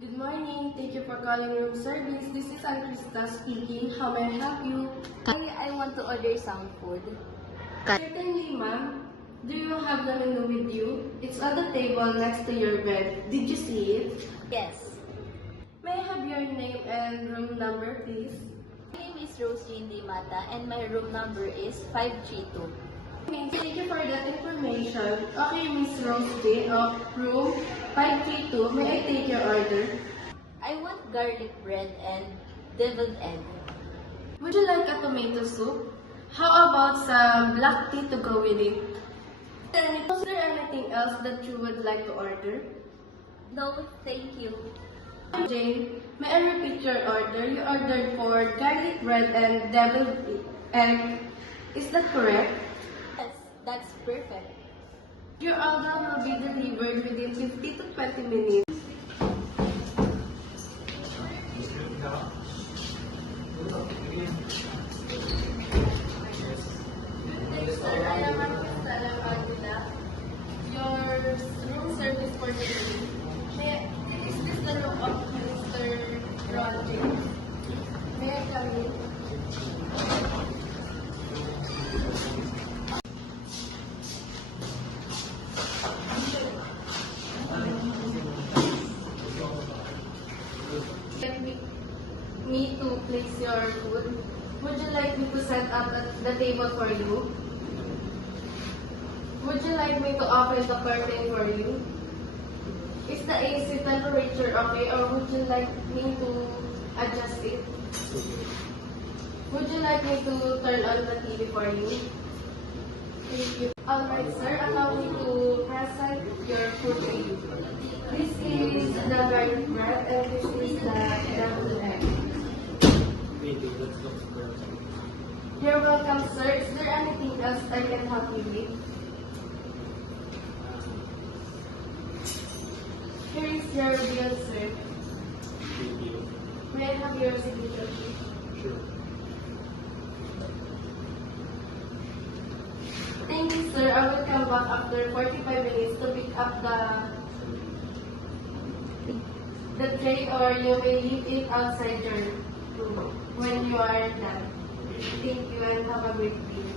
Good morning. Thank you for calling room service. This is Ankrista speaking. How may I help you? I want to order some food. Certainly, ma'am. Do you have the menu with you? It's on the table next to your bed. Did you see it? Yes. May I have your name and room number, please? My name is Rosie Mata and my room number is 532. Thank you for that information. Okay, Miss Rosie of room 532, may I take your order? I want garlic bread and deviled egg. Would you like a tomato soup? How about some black tea to go with it? Is there anything else that you would like to order? No, thank you. Jane, may I repeat your order? You ordered for garlic bread and deviled egg. Is that correct? Yes, that's perfect. Your order will be delivered within 50 to 20 minutes. Good day, sir. I am Stella Aguila, your room service for today. Is this the room of Mr. Ron James? May I come in? Like me to place your food? Would you like me to set up the table for you? Would you like me to open the curtain for you? Is the AC temperature okay, or would you like me to adjust it? Would you like me to turn on the TV for you? Thank you. Alright, sir. Allow me to present your food to you. This is the garlic bread and this is the deviled egg. You're welcome, sir. Is there anything else I can help you with? Here is your bill, sir. May I have your signature, please? Sure. Thank you, sir. I will come back after 45 minutes to pick up the tray, or you may leave it outside your room when you are done. Thank you and have a great day.